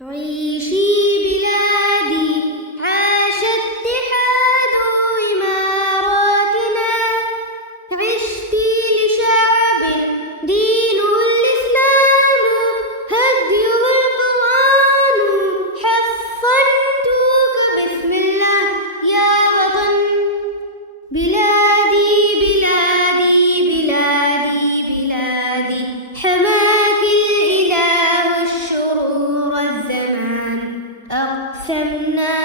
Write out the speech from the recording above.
عيشي بلادي عاش اتحاد إماراتنا، عشت لشعب دينه الإسلام، هديه القرآن، حصنتك بسم الله يا وطن. بلادي بلادي بلادي بلادي، حماك الإله الشرور الزمان، أقسمنا